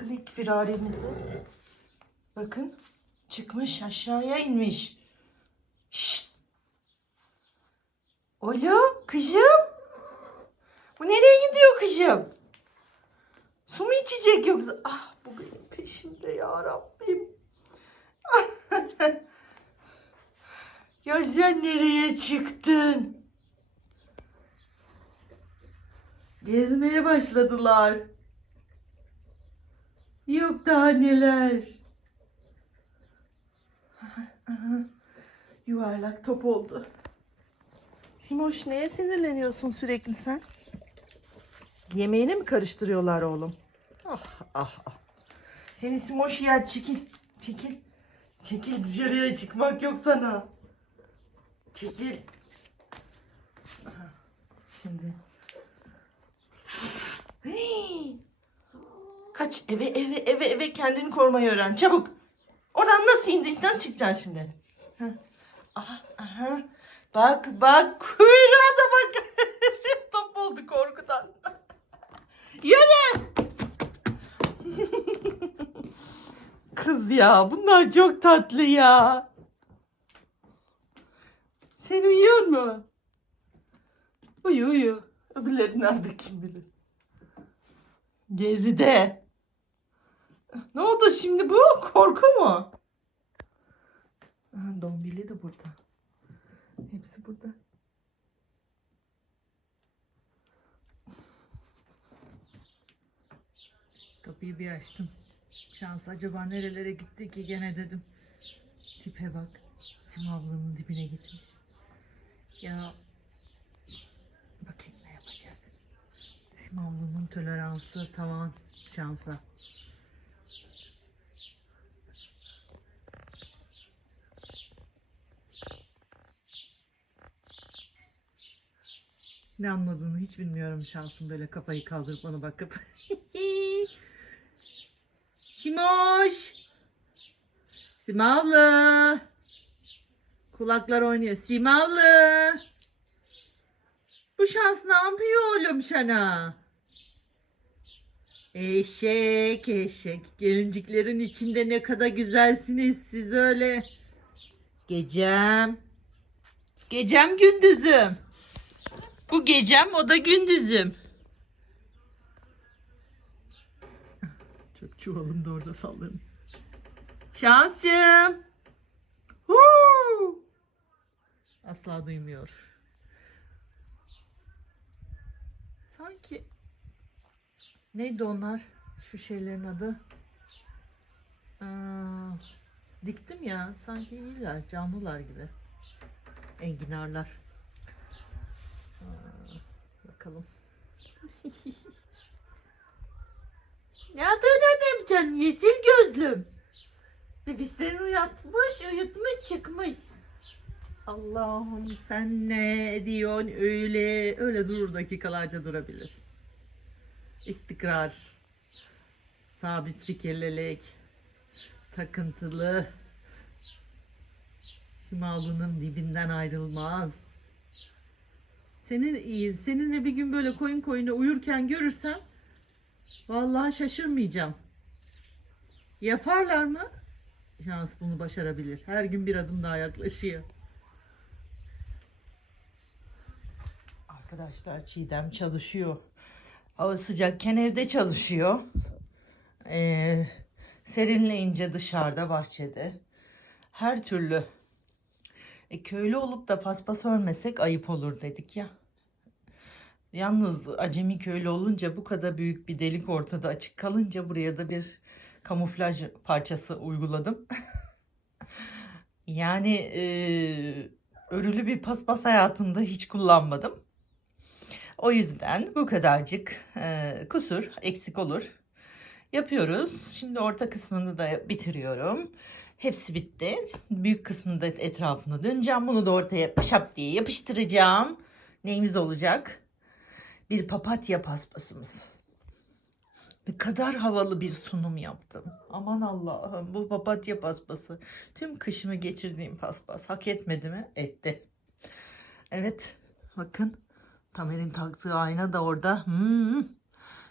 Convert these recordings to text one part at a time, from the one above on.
Bakın ilk firarimize. Bakın çıkmış aşağıya inmiş. Şşt. Alo kızım. Bu nereye gidiyor kızım? Su mu içecek yoksa? Ah bu benim peşimde ya Rabbim. ya sen nereye çıktın? Gezmeye başladılar. Yok daha neler. Yuvarlak top oldu. Simoş neye sinirleniyorsun sürekli sen? Yemeğini mi karıştırıyorlar oğlum? Ah ah ah. Seni Simoş yer çekil. Çekil. Çekil dışarıya çıkmak yok sana. Çekil. Şimdi. Hey! Kaç eve eve eve eve kendini korumayı öğren çabuk. Oradan nasıl indin? Nasıl çıkacaksın şimdi? Ha. Aha, aha. Bak bak kuyruğa da bak. Top oldu korkudan. Yürü. Kız ya bunlar çok tatlı ya. Sen uyuyor mu? Uyu uyu. Öbürleri nerede kim bilir. Gezide. Ne oldu şimdi bu? Korku mu? Aha, Dombili de burada. Hepsi burada. Kapıyı bir açtım. Şans acaba nerelere gitti ki gene dedim. Tipe bak. Sim ablanın dibine gitmiş. Ya bakayım ne yapacak. Sim ablanın toleransı tamam şansa. Ne anladığını hiç bilmiyorum şansım böyle kafayı kaldırıp bana bakıp. Simoş. Simavlı. Kulaklar oynuyor. Simavlı. Bu şans ne yapıyor oğlum sana? Eşek eşek. Gelinciklerin içinde ne kadar güzelsiniz siz öyle. Gecem. Gecem gündüzüm. Bu gecem o da gündüzüm. Çok çuvalım da orada sallanıyor. Şansçım. Huu! Asla duymuyor. Sanki neydi onlar? Şu şeylerin adı. Aa, diktim ya. Sanki iyiler, canlılar gibi. Enginarlar. Bakalım. ne yapıyorsun annem sen? Yeşil gözlüm. Bebislerini uyatmış, uyutmuş, çıkmış. Allah'ım sen ne diyorsun öyle öyle durur dakikalarca durabilir. İstikrar, sabit fikirlilik, takıntılı, Simavlı'nın dibinden ayrılmaz. Senin iyi, seninle bir gün böyle koyun koyuna uyurken görürsem vallahi şaşırmayacağım. Yaparlar mı? Şans bunu başarabilir. Her gün bir adım daha yaklaşıyor. Arkadaşlar Çiğdem çalışıyor. Hava sıcakken evde çalışıyor. Ee, serinleyince dışarıda bahçede. Her türlü. E, köylü olup da paspas örmesek ayıp olur dedik ya. Yalnız acemi köylü olunca bu kadar büyük bir delik ortada açık kalınca buraya da bir kamuflaj parçası uyguladım. yani e, örülü bir paspas hayatımda hiç kullanmadım. O yüzden bu kadarcık e, kusur eksik olur. Yapıyoruz. Şimdi orta kısmını da bitiriyorum. Hepsi bitti. Büyük kısmını da etrafına döneceğim. Bunu da ortaya şap diye yapıştıracağım. Neyimiz olacak? Bir papatya paspasımız. Ne kadar havalı bir sunum yaptım. Aman Allah'ım bu papatya paspası. Tüm kışımı geçirdiğim paspas. Hak etmedi mi? Etti. Evet bakın Tamer'in taktığı ayna da orada. Hmm.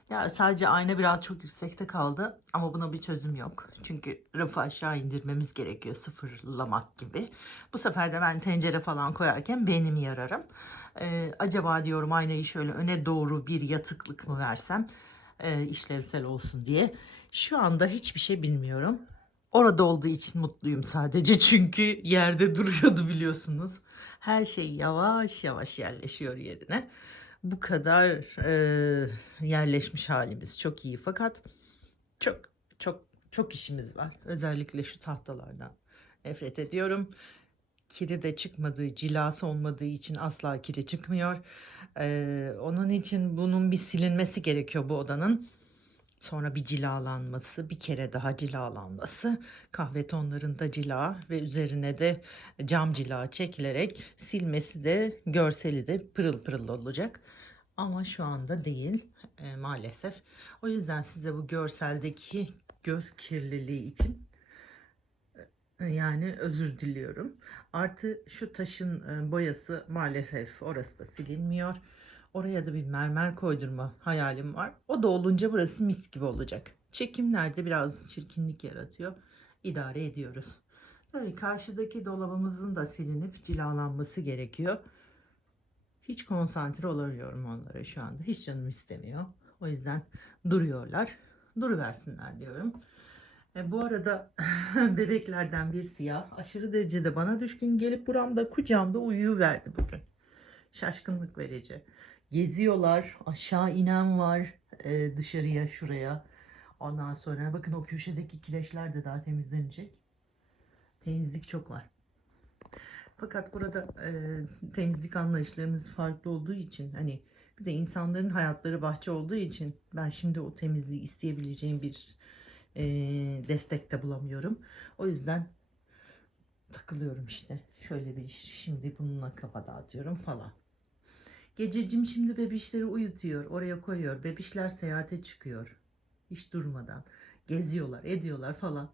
Ya sadece ayna biraz çok yüksekte kaldı ama buna bir çözüm yok. Çünkü rafı aşağı indirmemiz gerekiyor sıfırlamak gibi. Bu sefer de ben tencere falan koyarken benim yararım. Ee, acaba diyorum aynayı şöyle öne doğru bir yatıklık mı versem e, işlevsel olsun diye. Şu anda hiçbir şey bilmiyorum. Orada olduğu için mutluyum sadece çünkü yerde duruyordu biliyorsunuz. Her şey yavaş yavaş yerleşiyor yerine. Bu kadar e, yerleşmiş halimiz çok iyi fakat çok çok çok işimiz var. Özellikle şu tahtalardan nefret ediyorum. Kiri de çıkmadığı, cilası olmadığı için asla kiri çıkmıyor. Ee, onun için bunun bir silinmesi gerekiyor bu odanın. Sonra bir cilalanması, bir kere daha cilalanması, kahve tonlarında cila ve üzerine de cam cila çekilerek silmesi de görseli de pırıl pırıl olacak. Ama şu anda değil e, maalesef. O yüzden size bu görseldeki göz kirliliği için yani özür diliyorum. Artı şu taşın e, boyası maalesef orası da silinmiyor. Oraya da bir mermer koydurma hayalim var. O da olunca burası mis gibi olacak. Çekimlerde biraz çirkinlik yaratıyor. İdare ediyoruz. Tabii karşıdaki dolabımızın da silinip cilalanması gerekiyor. Hiç konsantre olamıyorum onlara şu anda. Hiç canım istemiyor. O yüzden duruyorlar. Duruversinler diyorum. E, bu arada bebeklerden bir siyah aşırı derecede bana düşkün gelip buramda kucağımda uyuyuverdi bugün. Şaşkınlık verici. Geziyorlar. Aşağı inen var e, dışarıya şuraya. Ondan sonra bakın o köşedeki kireçler de daha temizlenecek. Temizlik çok var. Fakat burada e, temizlik anlayışlarımız farklı olduğu için hani bir de insanların hayatları bahçe olduğu için ben şimdi o temizliği isteyebileceğim bir e, destek de bulamıyorum. O yüzden takılıyorum işte. Şöyle bir iş. Şimdi bununla kafa dağıtıyorum falan. Gececim şimdi bebişleri uyutuyor. Oraya koyuyor. Bebişler seyahate çıkıyor. Hiç durmadan. Geziyorlar, ediyorlar falan.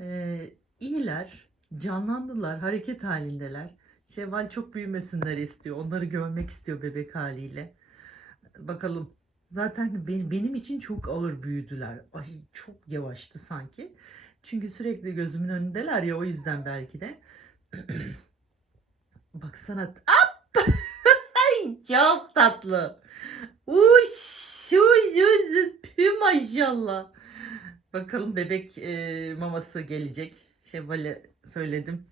Ee, iyiler. Canlandılar. Hareket halindeler. Şevval çok büyümesinler istiyor. Onları görmek istiyor bebek haliyle. Bakalım. Zaten benim, için çok ağır büyüdüler. Ay, çok yavaştı sanki. Çünkü sürekli gözümün önündeler ya o yüzden belki de. Baksana. Ap! Çok tatlı. Uş, pü maşallah. Bakalım bebek e, maması gelecek. Şevval'e söyledim.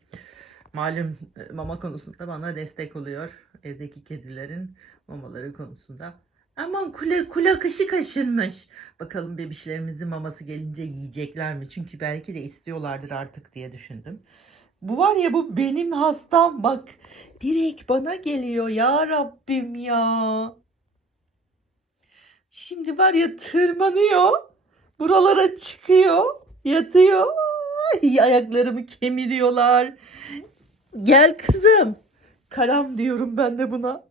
Malum e, mama konusunda bana destek oluyor. Evdeki kedilerin mamaları konusunda. Aman kule kule kışı kaşınmış. Bakalım bebişlerimizin maması gelince yiyecekler mi? Çünkü belki de istiyorlardır artık diye düşündüm. Bu var ya bu benim hastam bak. Direkt bana geliyor ya Rabbim ya. Şimdi var ya tırmanıyor. Buralara çıkıyor. Yatıyor. Ay, ayaklarımı kemiriyorlar. Gel kızım. Karam diyorum ben de buna.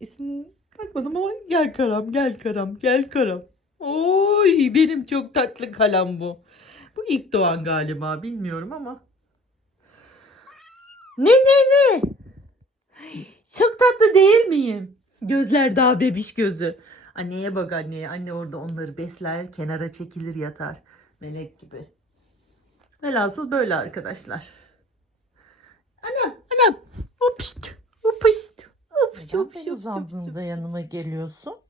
İsmini takmadım ama gel Karam, gel Karam, gel Karam. Oy benim çok tatlı kalam bu. Bu ilk doğan galiba bilmiyorum ama. Ne ne ne? Çok tatlı değil miyim? Gözler daha bebiş gözü. Anneye bak anneye. Anne orada onları besler, kenara çekilir yatar. Melek gibi. Velhasıl böyle arkadaşlar. Anam, anam. Upşt, upşt, Neden ben upşt, uzandığımda yanıma geliyorsun?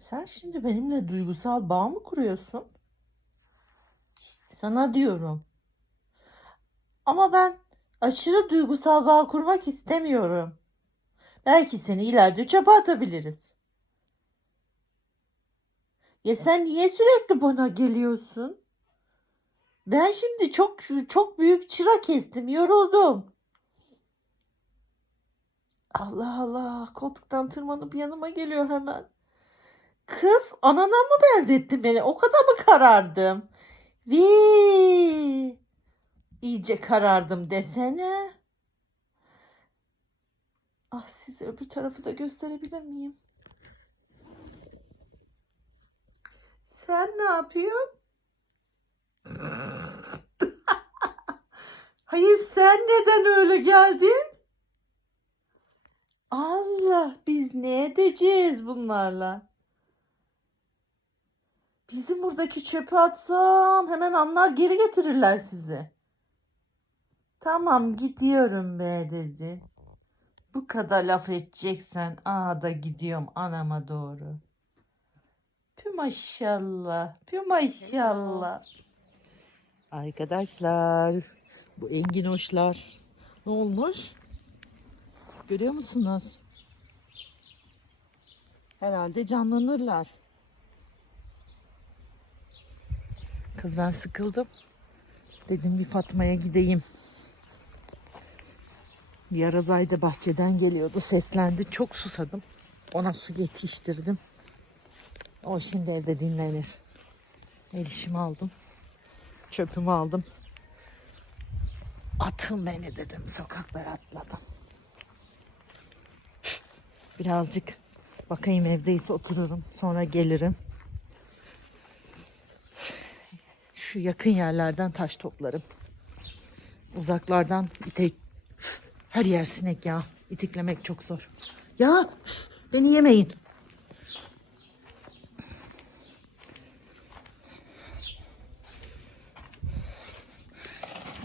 Sen şimdi benimle duygusal bağ mı kuruyorsun? İşte sana diyorum. Ama ben aşırı duygusal bağ kurmak istemiyorum. Belki seni ileride çöpe atabiliriz. Ya sen niye sürekli bana geliyorsun? Ben şimdi çok çok büyük çıra kestim, yoruldum. Allah Allah, koltuktan tırmanıp yanıma geliyor hemen. Kız, anana mı benzettin beni? O kadar mı karardım? Vii, iyice karardım desene. Ah, size öbür tarafı da gösterebilir miyim? Sen ne yapıyorsun? Hayır, sen neden öyle geldin? Allah biz ne edeceğiz bunlarla? Bizim buradaki çöpü atsam hemen anlar geri getirirler sizi. Tamam gidiyorum be dedi. Bu kadar laf edeceksen aa da gidiyorum anama doğru. Pü maşallah, pü maşallah. Arkadaşlar, bu enginoşlar ne olmuş? Görüyor musunuz? Herhalde canlanırlar. Kız ben sıkıldım. Dedim bir Fatma'ya gideyim. Bir ara Zayda bahçeden geliyordu. Seslendi. Çok susadım. Ona su yetiştirdim. O şimdi evde dinlenir. Elişimi aldım. Çöpümü aldım. Atın beni dedim. Sokaklara atladım. Birazcık bakayım evdeyse otururum. Sonra gelirim. Şu yakın yerlerden taş toplarım. Uzaklardan itek. Her yer sinek ya. İtiklemek çok zor. Ya beni yemeyin.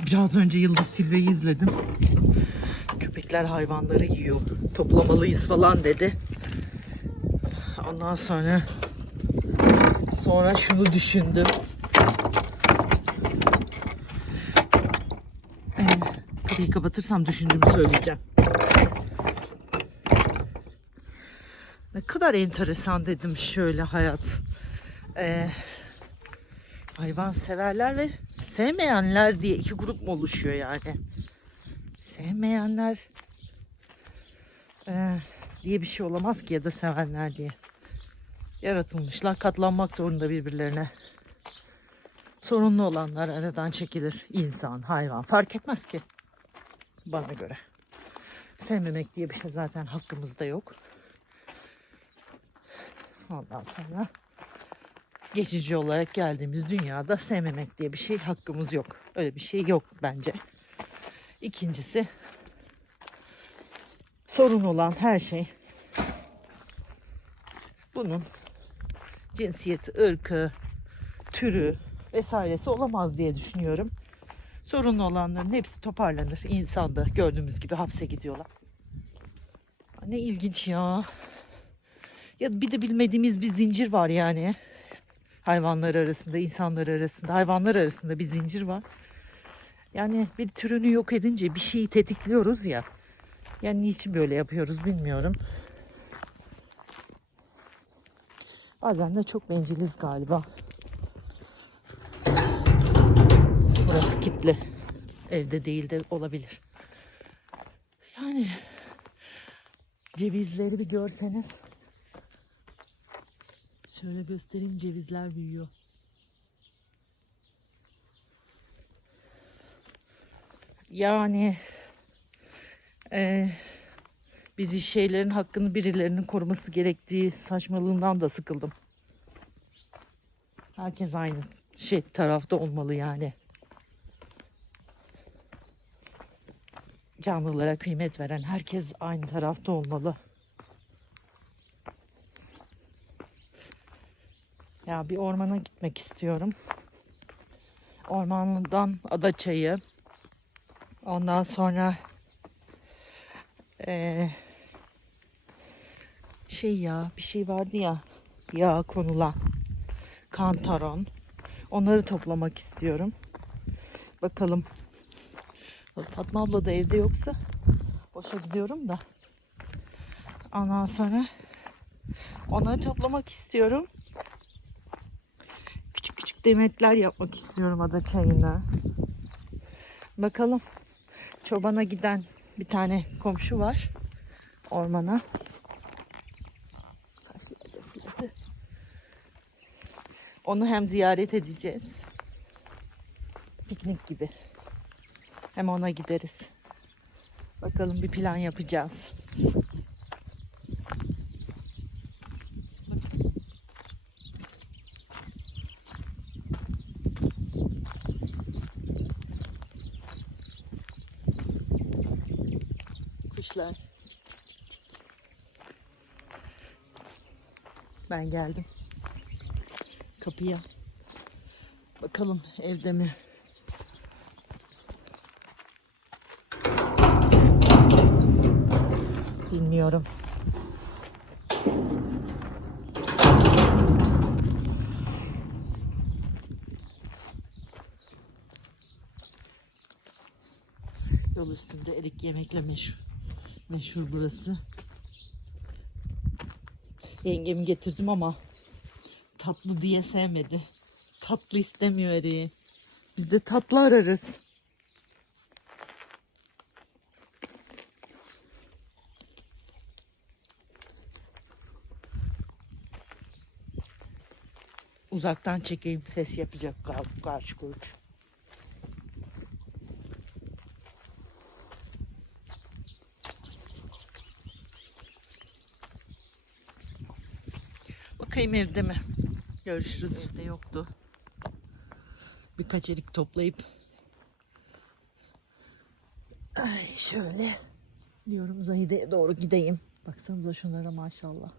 Biraz önce Yıldız Tilbe'yi izledim. Köpekler hayvanları yiyor. Toplamalıyız falan dedi. Ondan sonra sonra şunu düşündüm. Ee, kapıyı kapatırsam düşündüğümü söyleyeceğim. Ne kadar enteresan dedim şöyle hayat. Ee, hayvan severler ve sevmeyenler diye iki grup mu oluşuyor yani? Sevmeyenler ee, diye bir şey olamaz ki ya da sevenler diye. Yaratılmışlar katlanmak zorunda birbirlerine. Sorunlu olanlar aradan çekilir. İnsan, hayvan fark etmez ki. Bana göre. Sevmemek diye bir şey zaten hakkımızda yok. Ondan sonra geçici olarak geldiğimiz dünyada sevmemek diye bir şey hakkımız yok. Öyle bir şey yok bence. İkincisi sorun olan her şey bunun cinsiyeti, ırkı, türü vesairesi olamaz diye düşünüyorum. Sorunlu olanların hepsi toparlanır. İnsanda gördüğümüz gibi hapse gidiyorlar. Ne ilginç ya. Ya bir de bilmediğimiz bir zincir var yani. Hayvanlar arasında, insanlar arasında, hayvanlar arasında bir zincir var. Yani bir türünü yok edince bir şeyi tetikliyoruz ya. Yani niçin böyle yapıyoruz bilmiyorum. Bazen de çok benciliz galiba. Burası kilitli. Evde değil de olabilir. Yani cevizleri bir görseniz. Şöyle göstereyim cevizler büyüyor. Yani eee biz şeylerin hakkını birilerinin koruması gerektiği saçmalığından da sıkıldım. Herkes aynı şey tarafta olmalı yani. Canlılara kıymet veren herkes aynı tarafta olmalı. Ya bir ormana gitmek istiyorum. Ormandan ada çayı. Ondan sonra eee, şey ya bir şey vardı ya yağ konulan kantaron. Onları toplamak istiyorum. Bakalım. Fatma abla da evde yoksa boşa gidiyorum da. Ondan sonra onları toplamak istiyorum. Küçük küçük demetler yapmak istiyorum ada çayına. Bakalım. Çobana giden bir tane komşu var. Ormana. Onu hem ziyaret edeceğiz. Piknik gibi. Hem ona gideriz. Bakalım bir plan yapacağız. Ben geldim. kapıya. Bakalım evde mi? Bilmiyorum. Yol üstünde erik yemekle meşhur. Meşhur burası. Yengemi getirdim ama tatlı diye sevmedi. Tatlı istemiyor eriği. Biz de tatlı ararız. Uzaktan çekeyim ses yapacak karşı koç. Bakayım evde mi? Görüşürüz. Evde yoktu. Birkaç erik toplayıp Ay şöyle diyorum Zahide'ye doğru gideyim. Baksanıza şunlara maşallah.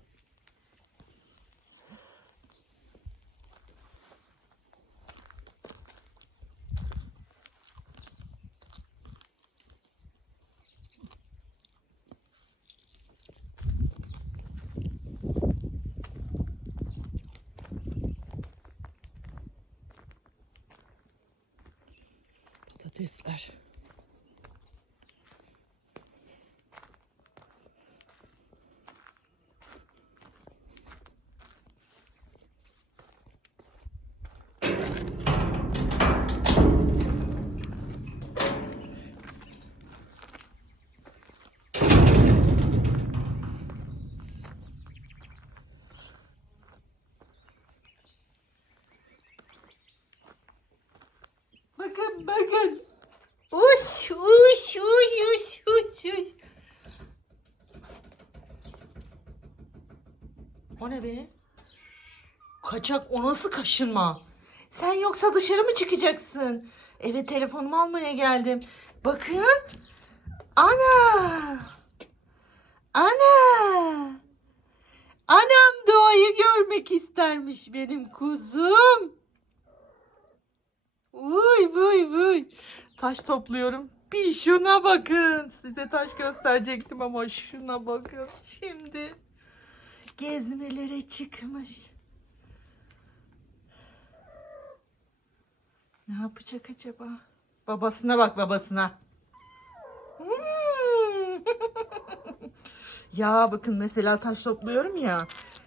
Patatesler. Bakın bakın. Uş uş uş uş uş uş. O ne be? Kaçak o nasıl kaşınma? Sen yoksa dışarı mı çıkacaksın? Eve telefonumu almaya geldim. Bakın. Ana. Ana. Anam doğayı görmek istermiş benim kuzum. Vuy vuy vuy. Taş topluyorum. Bir şuna bakın. Size taş gösterecektim ama şuna bakın. Şimdi gezmelere çıkmış. Ne yapacak acaba? Babasına bak babasına. Hmm. ya bakın mesela taş topluyorum ya.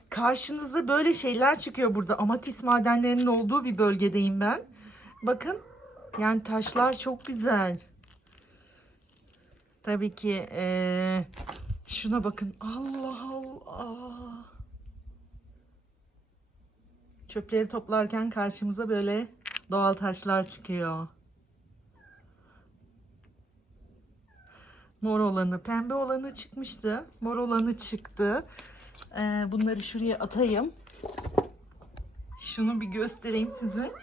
Karşınıza böyle şeyler çıkıyor burada. Amatis madenlerinin olduğu bir bölgedeyim ben. Bakın yani taşlar çok güzel. Tabii ki eee, şuna bakın. Allah Allah. Çöpleri toplarken karşımıza böyle doğal taşlar çıkıyor. Mor olanı, pembe olanı çıkmıştı. Mor olanı çıktı. Eee, bunları şuraya atayım. Şunu bir göstereyim size.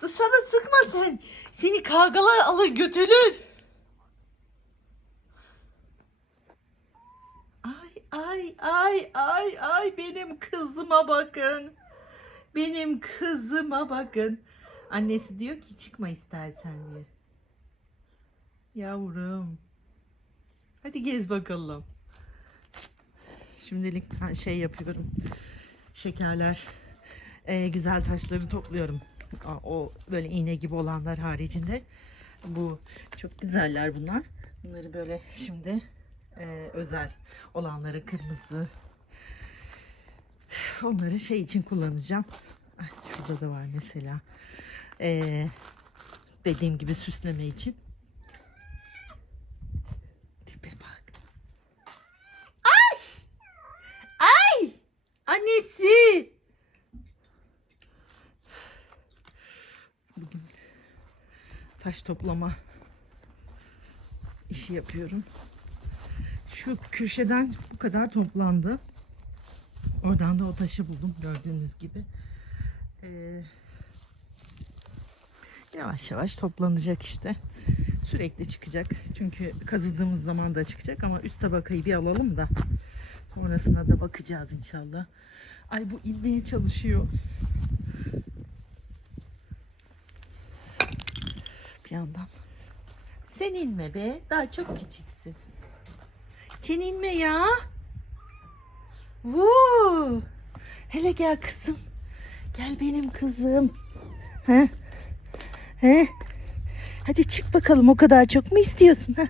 Sana sıkma sen. Seni kavgalar alır götürür. Ay ay ay ay benim kızıma bakın. Benim kızıma bakın. Annesi diyor ki çıkma istersen diye. Yavrum. Hadi gez bakalım. Şimdilik şey yapıyorum. Şekerler, e, güzel taşları topluyorum. O böyle iğne gibi olanlar haricinde. Bu çok güzeller bunlar. Bunları böyle şimdi e, özel olanları kırmızı. Onları şey için kullanacağım. Şurada da var mesela. E, dediğim gibi süsleme için. Tipe bak. Ay! Ay! Annesi! Bugün taş toplama işi yapıyorum. Şu köşeden bu kadar toplandı. Oradan da o taşı buldum gördüğünüz gibi. Ee, yavaş yavaş toplanacak işte. Sürekli çıkacak. Çünkü kazıdığımız zaman da çıkacak ama üst tabakayı bir alalım da Orasına da bakacağız inşallah. Ay bu inmeye çalışıyor. Bir yandan. Sen inme be. Daha çok küçüksün. Sen inme ya. Vuu. Hele gel kızım. Gel benim kızım. He? He? Hadi çık bakalım o kadar çok mu istiyorsun? Ha?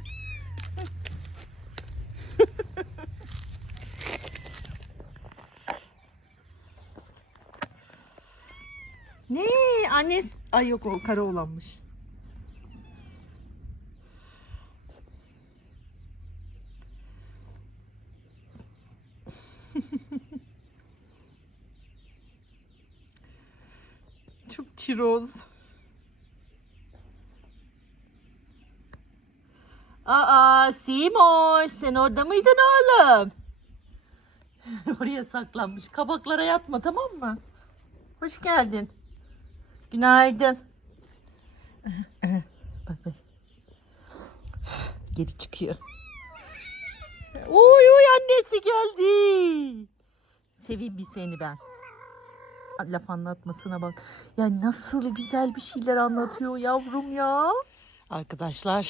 ne? Anne... Ay yok o kara olanmış. Çok çiroz. Aa Simoş sen orada mıydın oğlum? Oraya saklanmış. Kabaklara yatma tamam mı? Hoş geldin. Günaydın. bak bak. Geri çıkıyor. Oy oy annesi geldi. Seveyim bir seni ben. Laf anlatmasına bak. Ya nasıl güzel bir şeyler anlatıyor yavrum ya. Arkadaşlar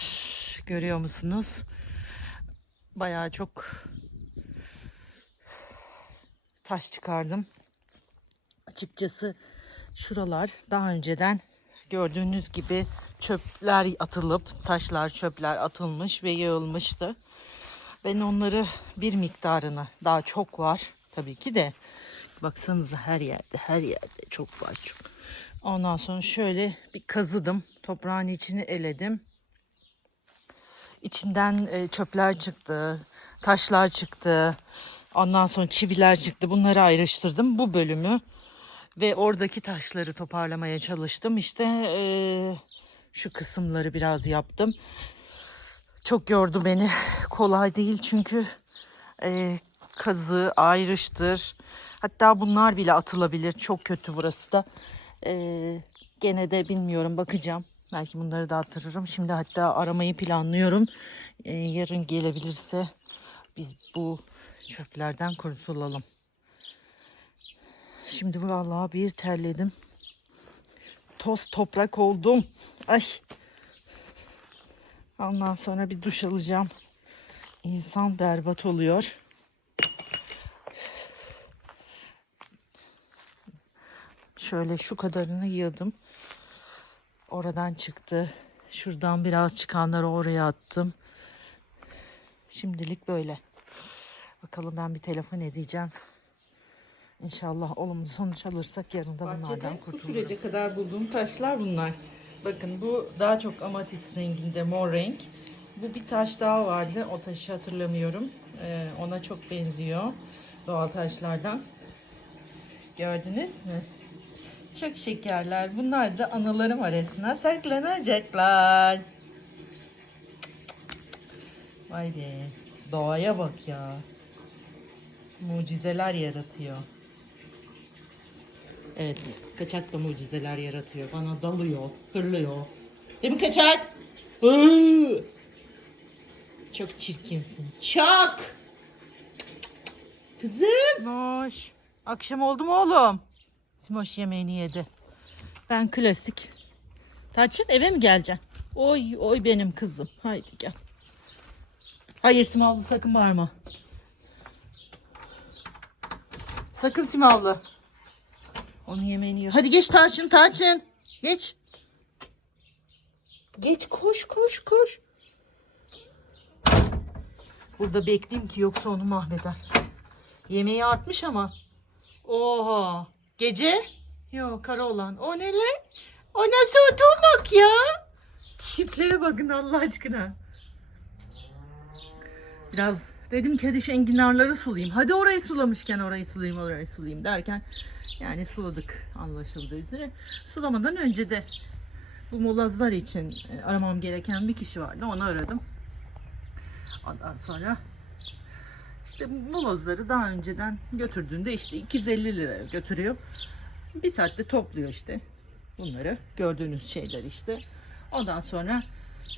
görüyor musunuz? Bayağı çok taş çıkardım. Açıkçası şuralar daha önceden gördüğünüz gibi çöpler atılıp taşlar çöpler atılmış ve yığılmıştı. Ben onları bir miktarını daha çok var tabii ki de baksanıza her yerde her yerde çok var çok. Ondan sonra şöyle bir kazıdım toprağın içini eledim. İçinden e, çöpler çıktı, taşlar çıktı. Ondan sonra çiviler çıktı. Bunları ayrıştırdım bu bölümü ve oradaki taşları toparlamaya çalıştım. İşte e, şu kısımları biraz yaptım. Çok yordu beni. Kolay değil çünkü e, kazı ayrıştır. Hatta bunlar bile atılabilir. Çok kötü burası da. E, gene de bilmiyorum bakacağım. Belki bunları da attırırım. Şimdi hatta aramayı planlıyorum. E, yarın gelebilirse biz bu çöplerden kurtulalım. Şimdi vallahi bir terledim. Toz toprak oldum. Ay. Ondan sonra bir duş alacağım. İnsan berbat oluyor. Şöyle şu kadarını yığdım. Oradan çıktı. Şuradan biraz çıkanları oraya attım. Şimdilik böyle. Bakalım ben bir telefon edeceğim. İnşallah olumlu sonuç alırsak yarın da bunlardan Bu kurtulurum. sürece kadar bulduğum taşlar bunlar. Bakın bu daha çok amatist renginde mor renk. Bu bir taş daha vardı. O taşı hatırlamıyorum. Ee, ona çok benziyor. Doğal taşlardan. Gördünüz mü? Çok şekerler. Bunlar da anılarım arasına saklanacaklar. Vay be. Doğaya bak ya. Mucizeler yaratıyor. Evet, kaçak da mucizeler yaratıyor. Bana dalıyor, hırlıyor. Değil mi kaçak? Hı! Çok çirkinsin. Çok! Kızım! Simoş. Akşam oldu mu oğlum? Simoş yemeğini yedi. Ben klasik. Tarçın eve mi geleceksin? Oy oy benim kızım. Haydi gel. Hayır Simavlı sakın bağırma. Sakın Simavlı. Onun yemeğini yiyor. Hadi geç Tarçın Tarçın. Geç. Geç koş koş koş. Burada bekleyeyim ki yoksa onu mahveder. Yemeği artmış ama. Oha. Gece? Yok kara olan. O ne lan? O nasıl oturmak ya? Tiplere bakın Allah aşkına. Biraz dedim ki hadi şu enginarları sulayayım. Hadi orayı sulamışken orayı sulayayım orayı sulayayım derken yani suladık anlaşıldığı üzere. Sulamadan önce de bu molazlar için e, aramam gereken bir kişi vardı. Onu aradım. Ondan sonra işte molozları daha önceden götürdüğünde işte 250 liraya götürüyor. Bir saatte topluyor işte bunları. Gördüğünüz şeyler işte. Ondan sonra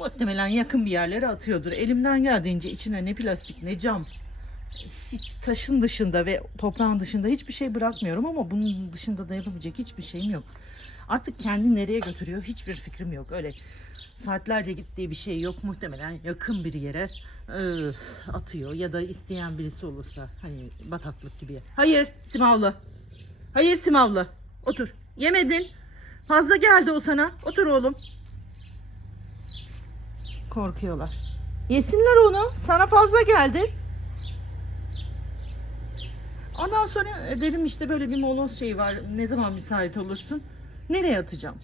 muhtemelen yakın bir yerlere atıyordur. Elimden geldiğince içine ne plastik ne cam hiç taşın dışında ve toprağın dışında hiçbir şey bırakmıyorum ama bunun dışında da yapabilecek hiçbir şeyim yok. Artık kendi nereye götürüyor hiçbir fikrim yok. Öyle saatlerce gittiği bir şey yok. Muhtemelen yakın bir yere e, atıyor ya da isteyen birisi olursa hani bataklık gibi. Hayır Simavlı. Hayır Simavlı. Otur. Yemedin. Fazla geldi o sana. Otur oğlum. Korkuyorlar. Yesinler onu. Sana fazla geldi. Ondan sonra e, dedim işte böyle bir moloz şeyi var. Ne zaman müsait olursun? Nereye atacağım?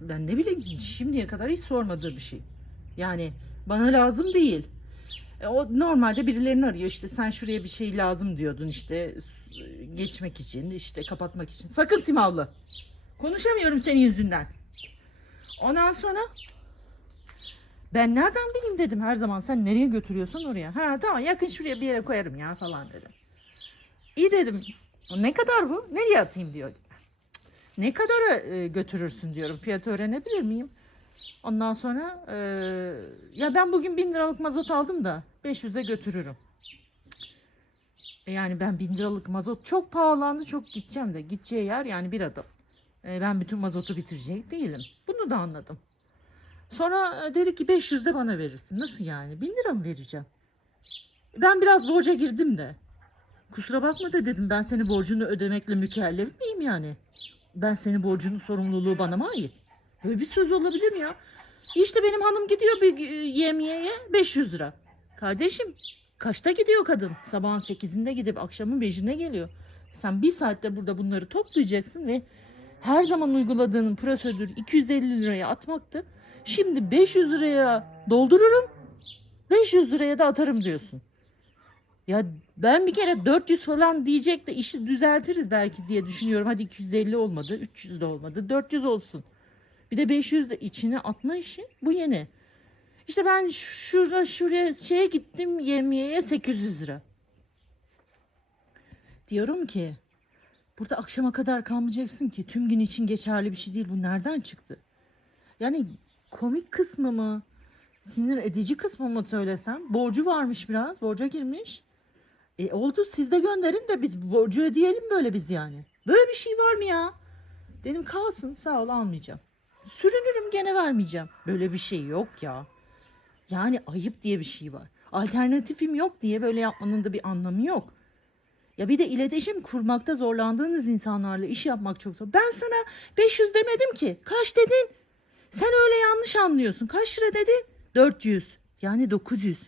Ben ne bileyim şimdiye kadar hiç sormadığı bir şey. Yani bana lazım değil. E, o normalde birilerini arıyor işte sen şuraya bir şey lazım diyordun işte s- geçmek için işte kapatmak için. Sakın Simavlı. Konuşamıyorum senin yüzünden. Ondan sonra ben nereden bileyim dedim her zaman sen nereye götürüyorsun oraya. Ha tamam yakın şuraya bir yere koyarım ya falan dedim. İyi dedim. Ne kadar bu? Nereye atayım diyor. Ne kadara e, götürürsün diyorum. Fiyatı öğrenebilir miyim? Ondan sonra e, ya ben bugün bin liralık mazot aldım da 500'e götürürüm. E, Yani ben bin liralık mazot çok pahalandı çok gideceğim de gideceği yer yani bir adım. E, ben bütün mazotu bitirecek değilim. Bunu da anladım. Sonra e, dedi ki 500 de bana verirsin. Nasıl yani? Bin lira mı vereceğim? Ben biraz borca girdim de. Kusura bakma da dedim ben seni borcunu ödemekle mükellef miyim yani? Ben senin borcunun sorumluluğu bana mı ait? Böyle bir söz olabilir mi ya? İşte benim hanım gidiyor bir e, yemiyeye 500 lira. Kardeşim kaçta gidiyor kadın? Sabahın 8'inde gidip akşamın 5'ine geliyor. Sen bir saatte burada bunları toplayacaksın ve her zaman uyguladığın prosedür 250 liraya atmaktı. Şimdi 500 liraya doldururum 500 liraya da atarım diyorsun. Ya ben bir kere 400 falan diyecek de işi düzeltiriz belki diye düşünüyorum. Hadi 250 olmadı, 300 de olmadı, 400 olsun. Bir de 500 de içine atma işi bu yeni. İşte ben şurada şuraya şeye gittim yemeğe 800 lira. Diyorum ki burada akşama kadar kalmayacaksın ki tüm gün için geçerli bir şey değil. Bu nereden çıktı? Yani komik kısmı mı? Sinir edici kısmı mı söylesem? Borcu varmış biraz. Borca girmiş. E oldu siz de gönderin de biz borcu ödeyelim böyle biz yani. Böyle bir şey var mı ya? Dedim kalsın sağ ol almayacağım. Sürünürüm gene vermeyeceğim. Böyle bir şey yok ya. Yani ayıp diye bir şey var. Alternatifim yok diye böyle yapmanın da bir anlamı yok. Ya bir de iletişim kurmakta zorlandığınız insanlarla iş yapmak çok zor. Ben sana 500 demedim ki. Kaç dedin? Sen öyle yanlış anlıyorsun. Kaç lira dedin? 400. Yani 900.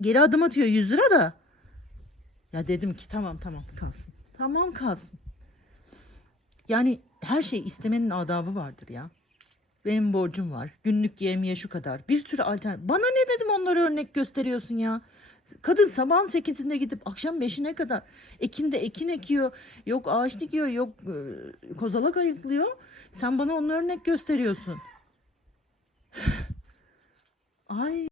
Geri adım atıyor 100 lira da. Ya dedim ki tamam tamam kalsın. Tamam kalsın. Yani her şey istemenin adabı vardır ya. Benim borcum var. Günlük yemeye şu kadar. Bir sürü alternatif. Bana ne dedim onları örnek gösteriyorsun ya. Kadın sabahın 8'inde gidip akşam 5'ine kadar ekinde ekin ekiyor. Yok ağaç dikiyor. Yok e, kozalak ayıklıyor. Sen bana onu örnek gösteriyorsun. Ay